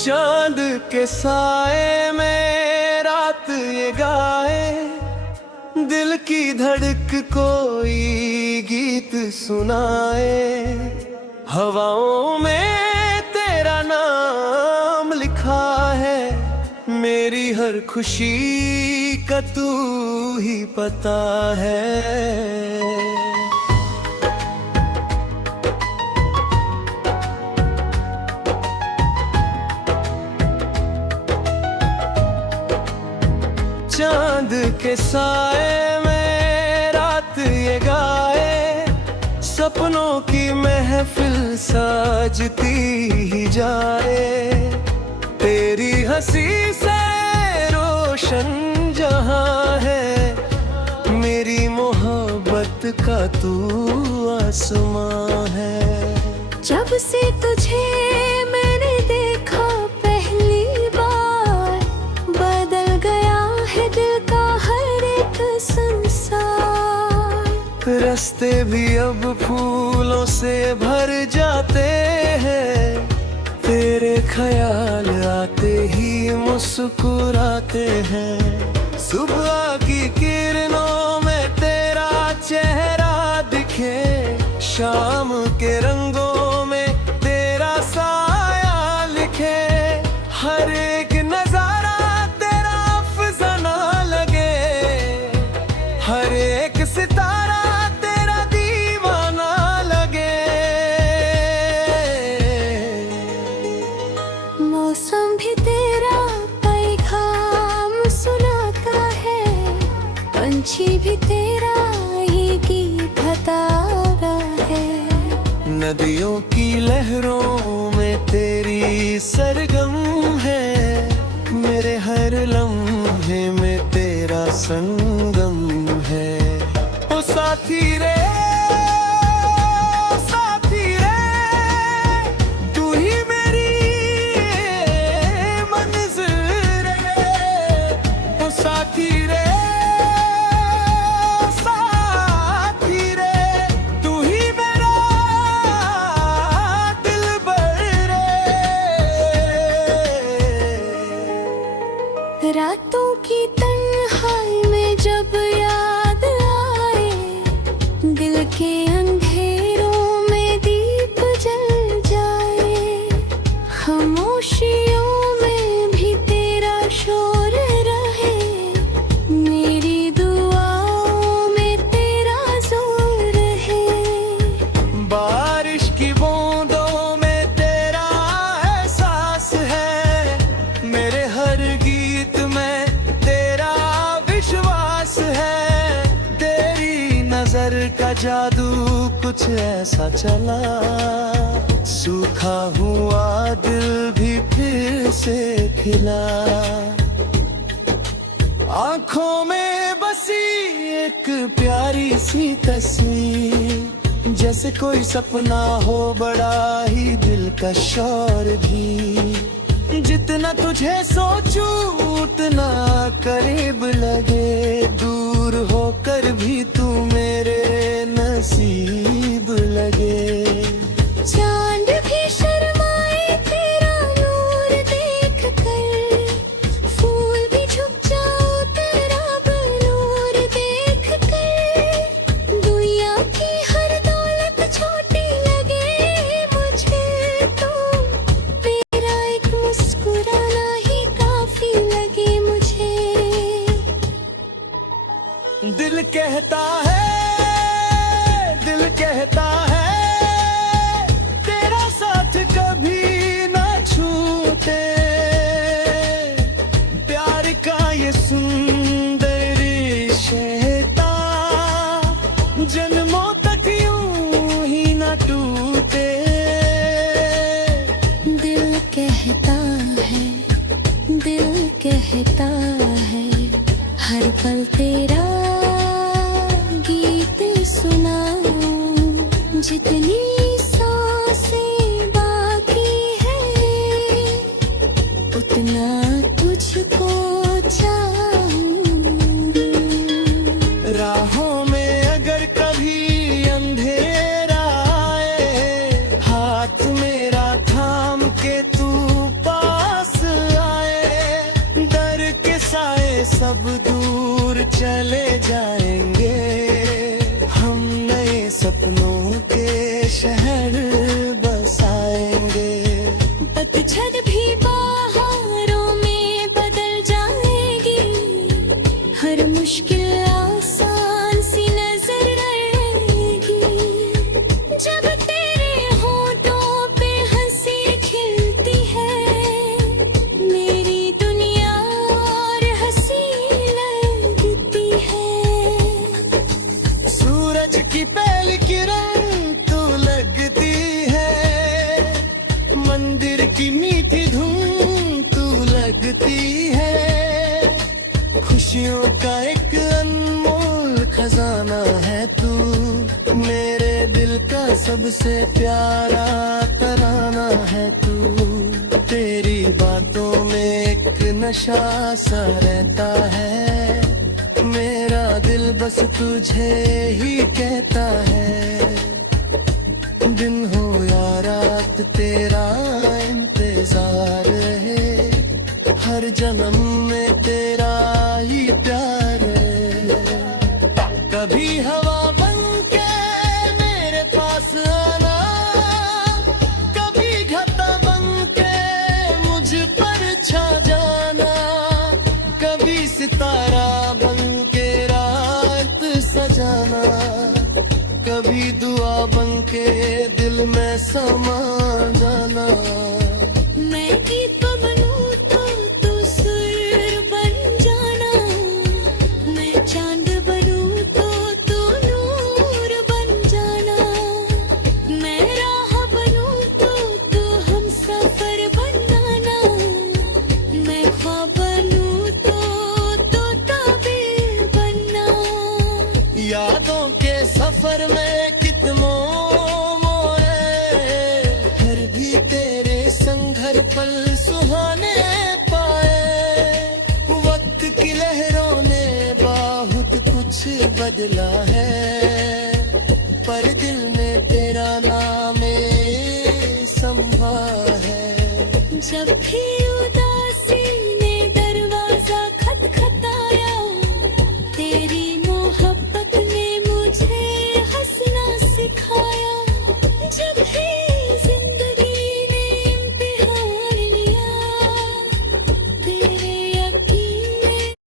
चांद के साए में रात ये गाए, दिल की धड़क कोई गीत सुनाए। हवाओं में तेरा नाम लिखा है, मेरी हर खुशी का तू ही पता है। चांद के साए में रात ये गाए, सपनों की महफिल साजती ही जाए। तेरी हंसी से रोशन जहां है, मेरी मोहब्बत का तू आसमां है। जब से तुझे मैंने देखा पहली बार, बदल गया है दिल का हर एक संसार। रास्ते भी अब फूलों से भर जाते हैं, तेरे ख्याल आते ही मुस्कुराते हैं। सुबह की किरणों में तेरा चेहरा दिखे, शाम के रंगों में तेरा साया लिखे। हर एक नजारा तेरा अफसाना लगे, हर एक सितारा तेरा दीवाना लगे। मौसम भी तेरा पैगाम सुनाता है, पंछी भी तेरा ही गीत बताता है। नदियों की लहरों में तेरी सरगम है, मेरे हर लम्हे में तेरा संगम है। ओ साथी रे, साथी रे, तू ही मेरी मंज़िल है। ओ साथी रे, रातों की तन्हाई में जब याद आए, दिल के अंधेरों में दीप जल जाए। खामोशियों में भी तेरा शोर रहे, मेरी दुआओं में तेरा जोर है। बारिश की बूंदों में तेरा एहसास है, मेरे हर गीत में तेरा विश्वास है। तेरी नजर का जादू कुछ ऐसा चला, सूखा हुआ दिल भी फिर से खिला। आंखों में बसी एक प्यारी सी तस्वीर, जैसे कोई सपना हो बड़ा ही दिलकश और भी। जितना तुझे सोचूं उतना करीब लगे, दूर होकर भी तू मेरे नसीब लगे। चांद भी शर्माए तेरा नूर देख कर, फूल भी झुक जाओ तेरा बनूर देख कर। दुनिया की हर दौलत छोटी लगे मुझे तो, तेरा एक मुस्कुराना ही काफी लगे मुझे। दिल कहता है, दिल कहता है, तेरा साथ कभी ना छूटे। प्यार का ये सुंदर रिश्ता जन्मों तक यूं ही ना टूटे। दिल कहता है, दिल कहता है, हर पल तेरा गीत सुनाऊं। जितनी सांसें बाकी है, उतना तुझको चाहूं। राहों में अगर कभी अंधेरा आए, हाथ मेरा थाम के तू पास सब दूर चले जाएंगे, हम नए सपनों के शहर बसाएंगे। पतझड़ भी बहारों में बदल जाएगी, हर मुश्किल आसान सी नजर रहेगी। जब तेरे होठों पे हंसी खिलती है, मेरी दुनिया और हंसी लगती है। सूरज की पहली किरण तू लगती है, मंदिर की मीठी धुन तू लगती है। खुशियों का एक अनमोल खजाना है तू, मेरे दिल का सबसे प्यारा तराना है तू। तेरी बातों में एक नशा सा रहता है, मेरा दिल बस तुझे ही कहता है। दिन हो या रात तेरा इंतजार रहे, हर जन्म में तेरा ही प्यार है। कभी हवा बन के मेरे पास आना, कभी घटा बन के मुझ पर छा जाना, कभी सितारा बन के रात सजाना, कभी दुआ बन के दिल में समा जाना। मैं गीत बनूं तो तू सुर बन जाना, मैं चांद बनूं तो तू नूर बन जाना, मैं राह बनूं तो तू हमसफर बन जाना, मैं ख्वाब बनूं तो तू ताबीर बनना। यादों के सफर में कितनों मोए, फिर भी तेरे संग हर पल सुहाने पाए। वक्त की लहरों ने बहुत कुछ बदला